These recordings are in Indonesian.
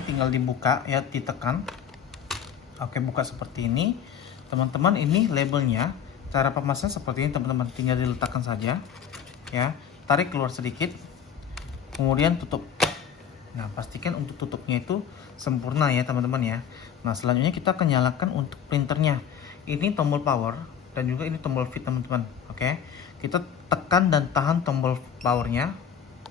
ini tinggal dibuka ya, ditekan. Oke, buka seperti ini. Teman-teman, ini labelnya. Cara pemasangan seperti ini teman-teman, tinggal diletakkan saja ya. Tarik keluar sedikit, kemudian tutup. Nah, pastikan untuk tutupnya itu sempurna ya teman-teman ya. Nah, selanjutnya kita akan nyalakan untuk printernya. Ini tombol power dan juga ini tombol fit teman-teman. Oke, kita tekan dan tahan tombol powernya,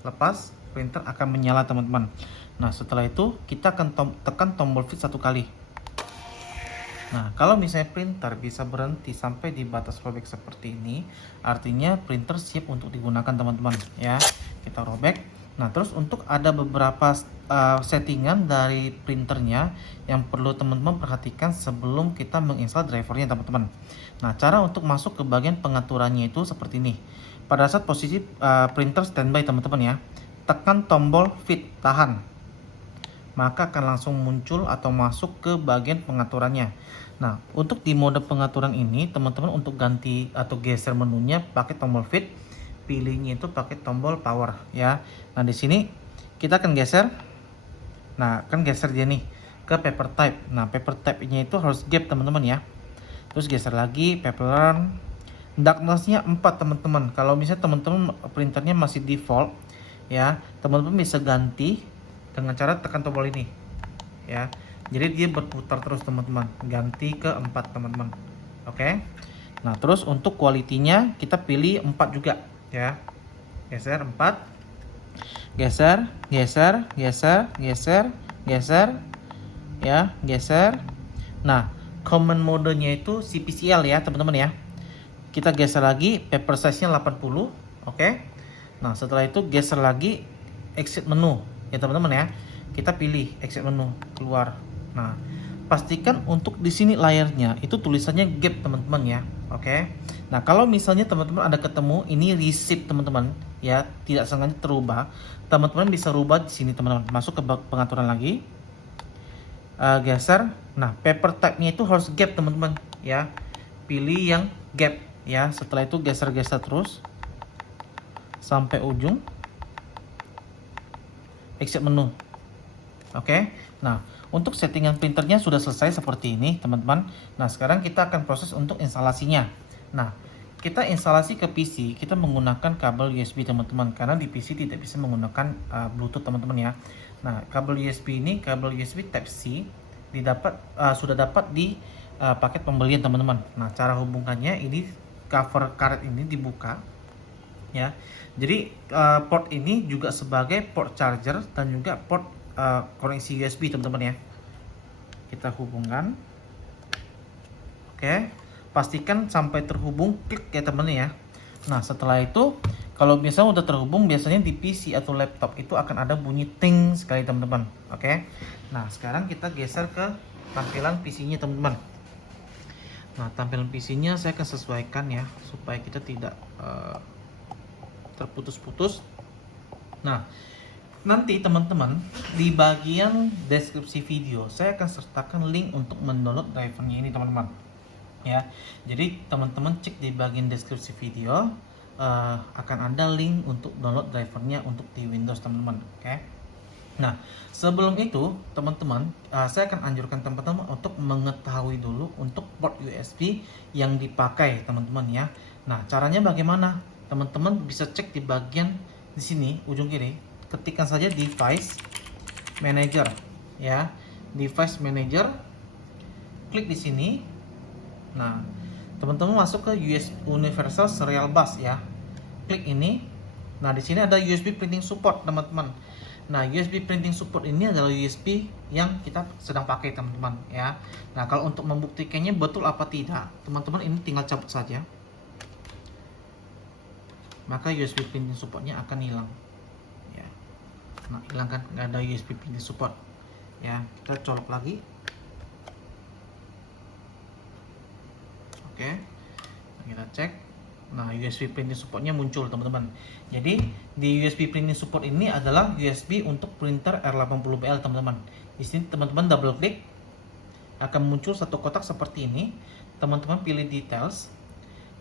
lepas printer akan menyala teman-teman. Nah, setelah itu kita akan tekan tombol fit satu kali. Nah, kalau misalnya printer bisa berhenti sampai di batas robek seperti ini, artinya printer siap untuk digunakan teman-teman ya. Kita robek. Nah, terus untuk ada beberapa settingan dari printernya yang perlu teman-teman perhatikan sebelum kita menginstal drivernya teman-teman. Nah, cara untuk masuk ke bagian pengaturannya itu seperti ini. Pada saat posisi printer standby teman-teman ya, tekan tombol fit, tahan, maka akan langsung muncul atau masuk ke bagian pengaturannya. Nah, untuk di mode pengaturan ini teman-teman untuk ganti atau geser menunya pakai tombol fit, pilihnya itu pakai tombol power ya. Nah, di sini kita akan geser. Nah, kan geser dia nih ke paper type. Nah, paper type-nya itu harus gap teman-teman ya. Terus geser lagi paper darkness-nya 4 teman-teman. Kalau misalnya teman-teman printernya masih default ya, teman-teman bisa ganti dengan cara tekan tombol ini ya. Jadi dia berputar terus teman-teman, ganti ke 4 teman-teman. Oke. Nah, terus untuk quality-nya kita pilih 4 juga ya. Geser 4. Geser, geser, geser, geser, geser ya, geser. Nah, command modenya itu CPCL ya teman-teman ya. Kita geser lagi, paper size-nya 80. Oke. Nah, setelah itu geser lagi exit menu ya teman-teman ya. Kita pilih exit menu, keluar. Nah, pastikan untuk di sini layarnya itu tulisannya gap teman-teman ya. Oke. Nah, kalau misalnya teman-teman ada ketemu ini receipt teman-teman ya, tidak sengaja terubah, teman-teman bisa rubah di sini teman-teman. Masuk ke pengaturan lagi. Geser. Nah, paper type-nya itu harus gap teman-teman ya. Pilih yang gap ya. Setelah itu geser-geser terus sampai ujung. Exit menu. Oke. Nah, untuk settingan printernya sudah selesai seperti ini teman-teman. Nah, sekarang kita akan proses untuk instalasinya. Nah, kita instalasi ke PC, kita menggunakan kabel USB teman-teman, karena di PC tidak bisa menggunakan Bluetooth teman-teman ya. Nah, kabel USB ini kabel USB Type C sudah dapat di paket pembelian teman-teman. Nah, cara hubungannya ini cover karet ini dibuka ya. Jadi port ini juga sebagai port charger dan juga port koneksi USB teman-teman ya. Kita hubungkan. Oke, pastikan sampai terhubung, klik ya teman ya. Nah, setelah itu kalau misalnya udah terhubung, biasanya di PC atau laptop itu akan ada bunyi ting sekali teman-teman. Oke. Nah, sekarang kita geser ke tampilan PC-nya teman-teman. Nah, tampilan PC-nya saya akan sesuaikan ya supaya kita tidak terputus-putus. Nah, nanti teman-teman di bagian deskripsi video saya akan sertakan link untuk mendownload drivernya ini teman-teman ya. Jadi teman-teman cek di bagian deskripsi video, akan ada link untuk download drivernya untuk di Windows teman-teman. Oke. Nah, sebelum itu teman-teman, saya akan anjurkan teman-teman untuk mengetahui dulu untuk port USB yang dipakai teman-teman ya. Nah, caranya bagaimana? Teman-teman bisa cek di bagian di sini ujung kiri, ketikkan saja device manager ya. Device manager, klik di sini. Nah, teman-teman masuk ke Universal Serial Bus ya. Klik ini. Nah, di sini ada USB printing support teman-teman. Nah, USB printing support ini adalah USB yang kita sedang pakai teman-teman ya. Nah, kalau untuk membuktikannya betul apa tidak, teman-teman ini tinggal cabut saja. Maka USB printing supportnya akan hilang ya. Nah, hilangkan, nggak ada USB printing support ya. Kita colok lagi. Oke, kita cek. Nah, USB printing supportnya muncul teman-teman. Jadi di USB printing support ini adalah USB untuk printer R80BL teman-teman. Di sini teman-teman double klik, akan muncul satu kotak seperti ini. Teman-teman pilih details,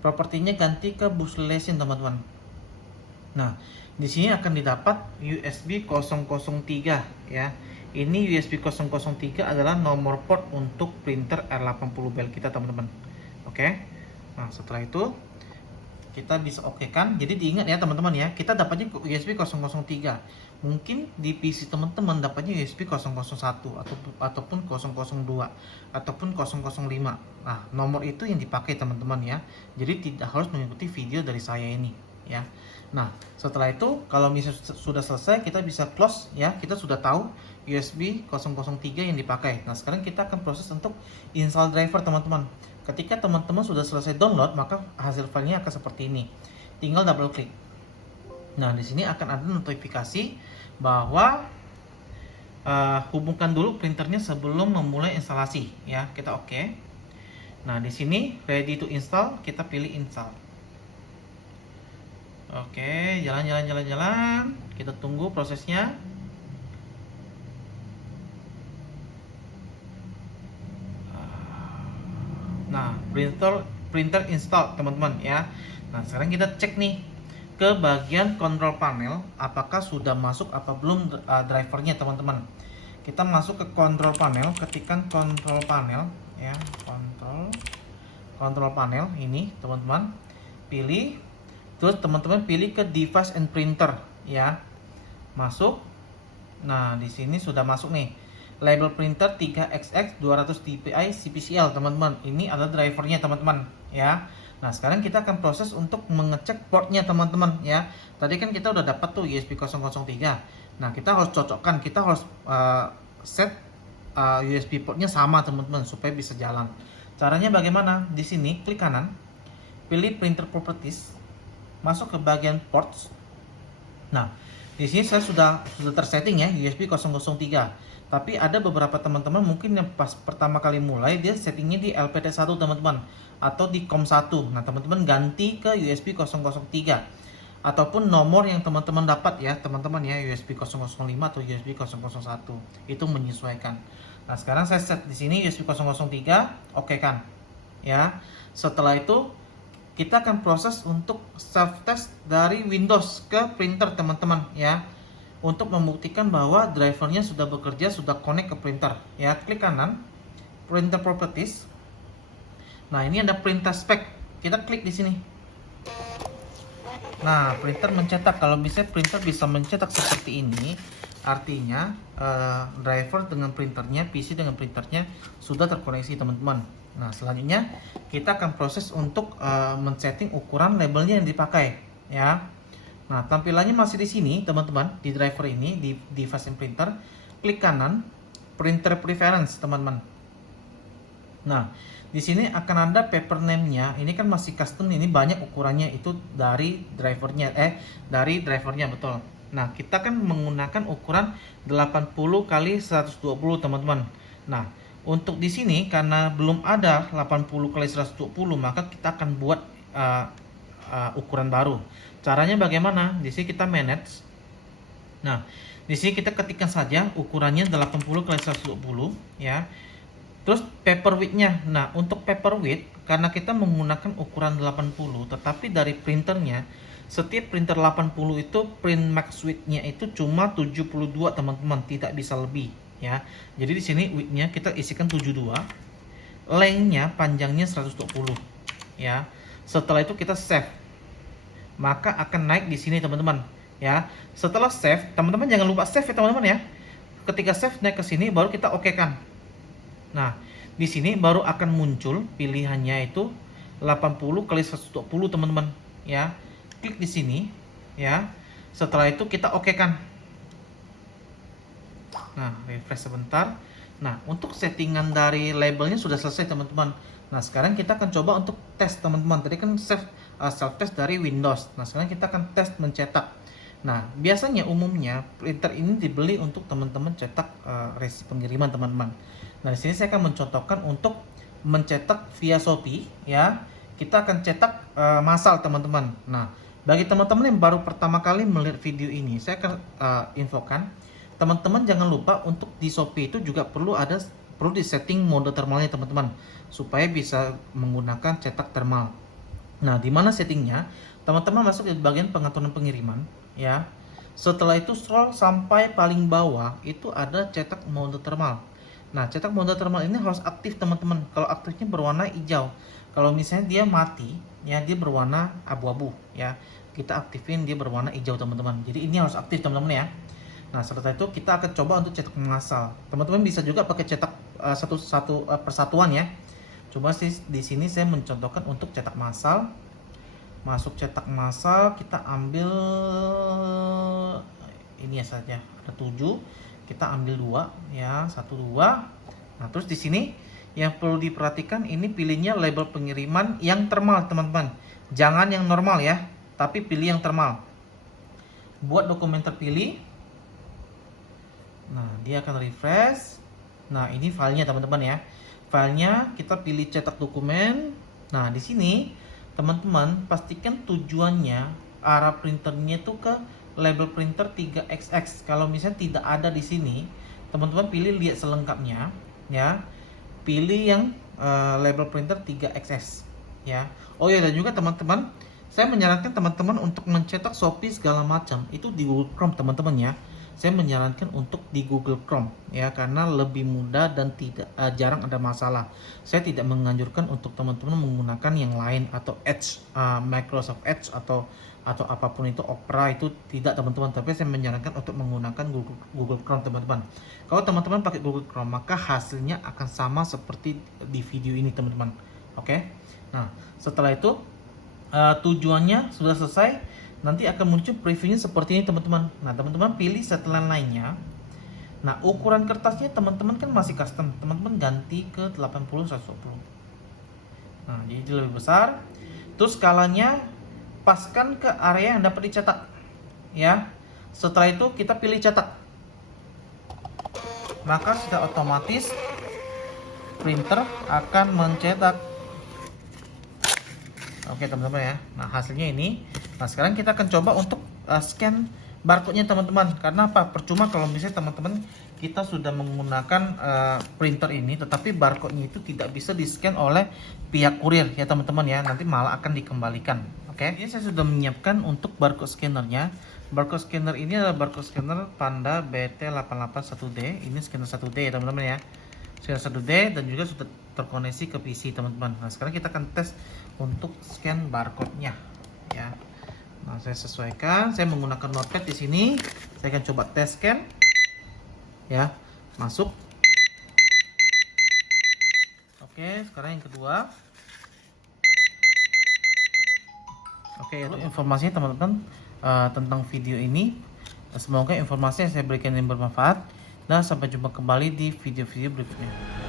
propertinya ganti ke bootylation teman-teman. Nah, di sini akan didapat USB 003 ya. Ini USB 003 adalah nomor port untuk printer R80 Bell kita, teman-teman. Oke. Nah, setelah itu kita bisa okekan. Jadi diingat ya teman-teman ya, kita dapatnya USB 003. Mungkin di PC teman-teman dapatnya USB 001 ataupun 002 ataupun 005. Nah, nomor itu yang dipakai teman-teman ya. Jadi tidak harus mengikuti video dari saya ini ya. Nah, setelah itu kalau misalnya sudah selesai, kita bisa close ya. Kita sudah tahu USB 003 yang dipakai. Nah, sekarang kita akan proses untuk install driver, teman-teman. Ketika teman-teman sudah selesai download, maka hasil filenya akan seperti ini. Tinggal double klik. Nah, di sini akan ada notifikasi bahwa hubungkan dulu printernya sebelum memulai instalasi ya. Kita oke. Nah, di sini ready to install, kita pilih install. Oke, jalan. Kita tunggu prosesnya. Nah, printer install, teman-teman ya. Nah, sekarang kita cek nih ke bagian control panel, apakah sudah masuk apa belum drivernya, teman-teman. Kita masuk ke control panel, ketikan control panel ya, control panel ini, teman-teman. Pilih. Terus teman-teman pilih ke device and printer ya. Masuk. Nah, di sini sudah masuk nih. Label printer 3XX 200 dpi CPCL, teman-teman. Ini adalah drivernya, teman-teman ya. Nah, sekarang kita akan proses untuk mengecek portnya, teman-teman ya. Tadi kan kita udah dapat tuh USB 003. Nah, kita harus cocokkan, kita harus set USB portnya sama, teman-teman, supaya bisa jalan. Caranya bagaimana? Di sini klik kanan, pilih printer properties, masuk ke bagian ports. Nah, di sini saya sudah tersetting ya USB 003. Tapi ada beberapa teman-teman mungkin yang pas pertama kali mulai dia settingnya di LPT1, teman-teman, atau di COM1. Nah, teman-teman ganti ke USB 003 ataupun nomor yang teman-teman dapat ya, teman-teman ya, USB 005 atau USB 001. Itu menyesuaikan. Nah, sekarang saya set di sini USB 003, oke kan? Ya. Setelah itu kita akan proses untuk self test dari Windows ke printer, teman-teman ya, untuk membuktikan bahwa drivernya sudah bekerja, sudah connect ke printer ya. Klik kanan, printer properties. Nah, ini ada printer spec, kita klik di sini. Nah, printer mencetak. Kalau bisa printer bisa mencetak seperti ini, artinya driver dengan printernya, PC dengan printernya sudah terkoneksi, teman-teman. Nah, selanjutnya kita akan proses untuk men-setting ukuran labelnya yang dipakai ya. Nah, tampilannya masih di sini, teman-teman, di driver ini, di device and printer. Klik kanan, printer preference, teman-teman. Nah, di sini akan ada paper name-nya. Ini kan masih custom, ini banyak ukurannya, itu dari drivernya, dari drivernya, betul. Nah, kita kan menggunakan ukuran 80 kali 120, teman-teman. Nah, untuk di sini karena belum ada 80 kali 120, maka kita akan buat ukuran baru. Caranya bagaimana? Di sini kita manage. Nah, di sini kita ketikkan saja ukurannya 80 kali 120 ya. Terus paper width-nya. Nah, untuk paper width karena kita menggunakan ukuran 80, tetapi dari printernya setiap printer 80 itu print max width-nya itu cuma 72, teman-teman, tidak bisa lebih ya. Jadi di sini width-nya kita isikan 72, length-nya panjangnya 120 ya. Setelah itu kita save, maka akan naik di sini, teman-teman ya. Setelah save, teman-teman jangan lupa save ya, teman-teman ya. Ketika save naik ke sini baru kita oke kan. Nah, di sini baru akan muncul pilihannya itu 80 kali 120, teman-teman ya. Klik di sini ya. Setelah itu kita oke kan. Nah, refresh sebentar. Nah, untuk settingan dari labelnya sudah selesai, teman-teman. Nah, sekarang kita akan coba untuk tes, teman-teman. Tadi kan self test dari Windows. Nah, sekarang kita akan tes mencetak. Nah, biasanya umumnya printer ini dibeli untuk teman-teman cetak resi pengiriman, teman-teman. Nah, di sini saya akan mencontohkan untuk mencetak via Shopee ya. Kita akan cetak massal, teman-teman. Nah, bagi teman-teman yang baru pertama kali melihat video ini, saya akan infokan, teman-teman jangan lupa untuk di Shopee itu juga perlu disetting mode thermalnya, teman-teman, supaya bisa menggunakan cetak thermal. Nah, di mana settingnya? Teman-teman masuk di bagian pengaturan pengiriman ya. Setelah itu scroll sampai paling bawah itu ada cetak mode thermal. Nah, cetak mode thermal ini harus aktif teman-teman. Kalau aktifnya berwarna hijau. Kalau misalnya dia mati, ya dia berwarna abu-abu ya. Kita aktifin dia berwarna hijau teman-teman. Jadi ini harus aktif teman-teman ya. Nah, setelah itu kita akan coba untuk cetak massal. Teman-teman bisa juga pakai cetak satu persatuan ya. Coba sih di sini saya mencontohkan untuk cetak massal. Masuk cetak massal, kita ambil ini ya saja. Ada 7. Kita ambil 2 ya, 1 2. Nah, terus di sini yang perlu diperhatikan ini pilihnya label pengiriman yang thermal, teman-teman. Jangan yang normal ya, tapi pilih yang thermal. Buat dokumen terpilih. Nah, dia akan refresh. Nah, ini filenya teman-teman ya. Filenya kita pilih cetak dokumen. Nah, di sini teman-teman pastikan tujuannya arah printernya itu ke label printer 3XX. Kalau misalnya tidak ada di sini, teman-teman pilih lihat selengkapnya ya. Pilih yang label printer 3XS ya. Oh ya, dan juga teman-teman, saya menyarankan teman-teman untuk mencetak Shopee segala macam itu di Google Chrome teman-teman ya. Saya menyarankan untuk di Google Chrome ya, karena lebih mudah dan tidak jarang ada masalah. Saya tidak menganjurkan untuk teman-teman menggunakan yang lain atau Edge, Microsoft Edge atau apapun itu, Opera itu tidak teman-teman. Tapi saya menyarankan untuk menggunakan Google Chrome teman-teman. Kalau teman-teman pakai Google Chrome maka hasilnya akan sama seperti di video ini teman-teman. Oke. Nah, setelah itu tujuannya sudah selesai. Nanti akan muncul previewnya seperti ini teman-teman. Nah, teman-teman pilih setelan lainnya. Nah, ukuran kertasnya teman-teman kan masih custom. Teman-teman ganti ke 80 120. Nah, jadi lebih besar. Terus skalanya paskan ke area yang dapat dicetak. Ya. Setelah itu kita pilih cetak. Maka sudah otomatis printer akan mencetak. Oke teman-teman ya. Nah, hasilnya ini. Nah, sekarang kita akan coba untuk scan barcode-nya teman-teman. Karena apa? Percuma kalau misalnya teman-teman kita sudah menggunakan printer ini, tetapi barcode-nya itu tidak bisa di-scan oleh pihak kurir ya teman-teman ya. Nanti malah akan dikembalikan. Oke. Ini saya sudah menyiapkan untuk barcode scannernya. Barcode scanner ini adalah barcode scanner Panda BT881D. Ini scanner 1D ya teman-teman ya. Scanner 1D dan juga sudah terkoneksi ke PC teman-teman. Nah, sekarang kita akan tes untuk scan barcode-nya ya. Nah, saya sesuaikan, saya menggunakan notepad di sini. Saya akan coba tes scan. Ya, masuk. Oke, sekarang yang kedua. Oke, itu informasinya teman-teman tentang video ini. Semoga informasi yang saya berikan ini bermanfaat dan sampai jumpa kembali di video-video berikutnya.